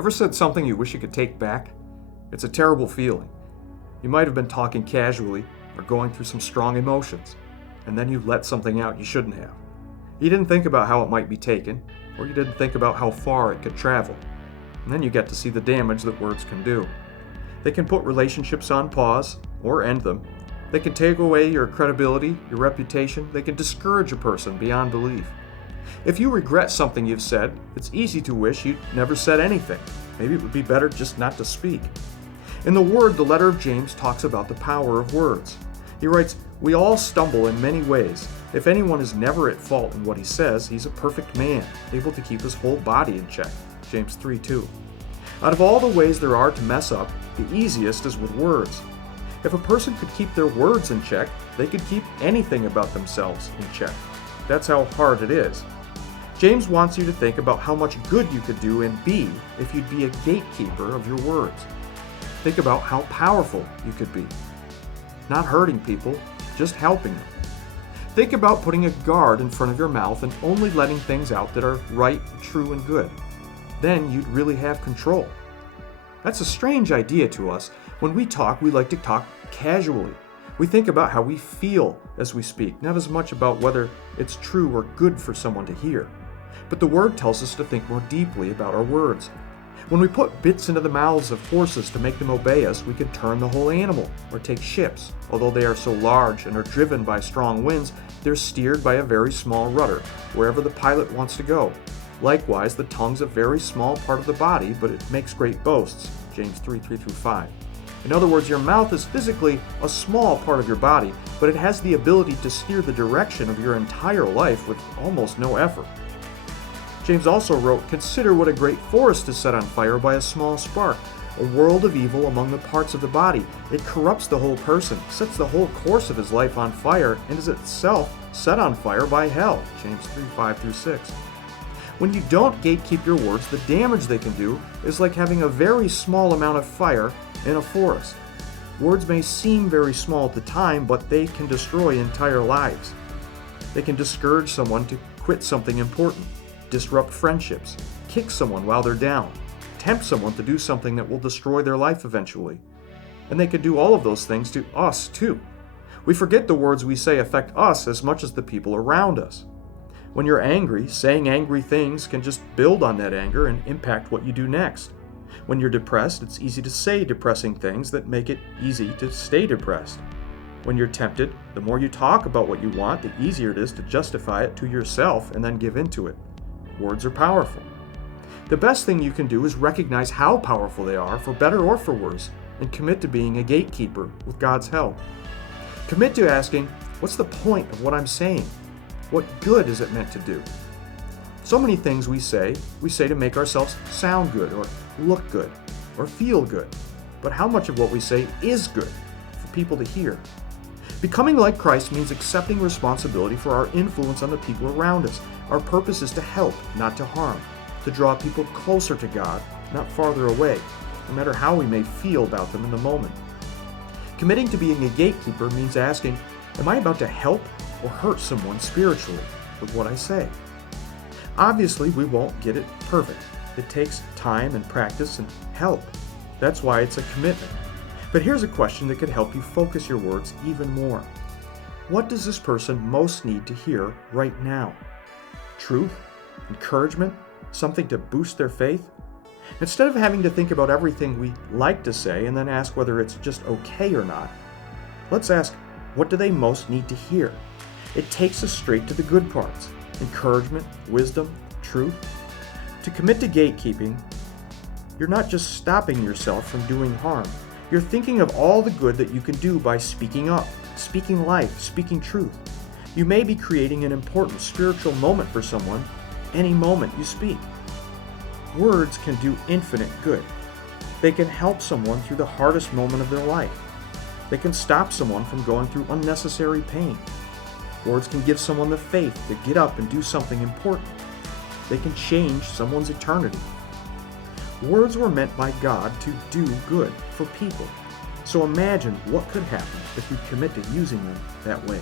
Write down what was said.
Ever said something you wish you could take back? It's a terrible feeling. You might have been talking casually or going through some strong emotions, and then you let something out you shouldn't have. You didn't think about how it might be taken, or you didn't think about how far it could travel. And then you get to see the damage that words can do. They can put relationships on pause, or end them. They can take away your credibility, your reputation. They can discourage a person beyond belief. If you regret something you've said, it's easy to wish you'd never said anything. Maybe it would be better just not to speak. In the Word, the letter of James talks about the power of words. He writes, "We all stumble in many ways. If anyone is never at fault in what he says, he's a perfect man, able to keep his whole body in check." James 3:2. Out of all the ways there are to mess up, the easiest is with words. If a person could keep their words in check, they could keep anything about themselves in check. That's how hard it is. James wants you to think about how much good you could do and be if you'd be a gatekeeper of your words. Think about how powerful you could be. Not hurting people, just helping them. Think about putting a guard in front of your mouth and only letting things out that are right, true, and good. Then you'd really have control. That's a strange idea to us. When we talk, we like to talk casually. We think about how we feel as we speak, not as much about whether it's true or good for someone to hear. But the Word tells us to think more deeply about our words. When we put bits into the mouths of horses to make them obey us, we can turn the whole animal, or take ships. Although they are so large and are driven by strong winds, they're steered by a very small rudder, wherever the pilot wants to go. Likewise, the tongue's a very small part of the body, but it makes great boasts. James 3:3-5. In other words, your mouth is physically a small part of your body, but it has the ability to steer the direction of your entire life with almost no effort. James also wrote, "Consider what a great forest is set on fire by a small spark, a world of evil among the parts of the body. It corrupts the whole person, sets the whole course of his life on fire, and is itself set on fire by hell." James 3:5-6. When you don't gatekeep your words, the damage they can do is like having a very small amount of fire in a forest. Words may seem very small at the time, but they can destroy entire lives. They can discourage someone to quit something important, disrupt friendships, kick someone while they're down, tempt someone to do something that will destroy their life eventually. And they could do all of those things to us too. We forget the words we say affect us as much as the people around us. When you're angry, saying angry things can just build on that anger and impact what you do next. When you're depressed, it's easy to say depressing things that make it easy to stay depressed. When you're tempted, the more you talk about what you want, the easier it is to justify it to yourself and then give in to it. Words are powerful. The best thing you can do is recognize how powerful they are, for better or for worse, and commit to being a gatekeeper with God's help. Commit to asking, what's the point of what I'm saying? What good is it meant to do? So many things we say to make ourselves sound good, or look good, or feel good. But how much of what we say is good for people to hear? Becoming like Christ means accepting responsibility for our influence on the people around us. Our purpose is to help, not to harm, to draw people closer to God, not farther away, no matter how we may feel about them in the moment. Committing to being a gatekeeper means asking, am I about to help or hurt someone spiritually with what I say? Obviously, we won't get it perfect. It takes time and practice and help. That's why it's a commitment. But here's a question that could help you focus your words even more. What does this person most need to hear right now? Truth? Encouragement? Something to boost their faith? Instead of having to think about everything we like to say and then ask whether it's just okay or not, let's ask, what do they most need to hear? It takes us straight to the good parts: encouragement, wisdom, truth. To commit to gatekeeping, you're not just stopping yourself from doing harm. You're thinking of all the good that you can do by speaking up, speaking life, speaking truth. You may be creating an important spiritual moment for someone any moment you speak. Words can do infinite good. They can help someone through the hardest moment of their life. They can stop someone from going through unnecessary pain. Words can give someone the faith to get up and do something important. They can change someone's eternity. Words were meant by God to do good for people. So imagine what could happen if you commit to using them that way.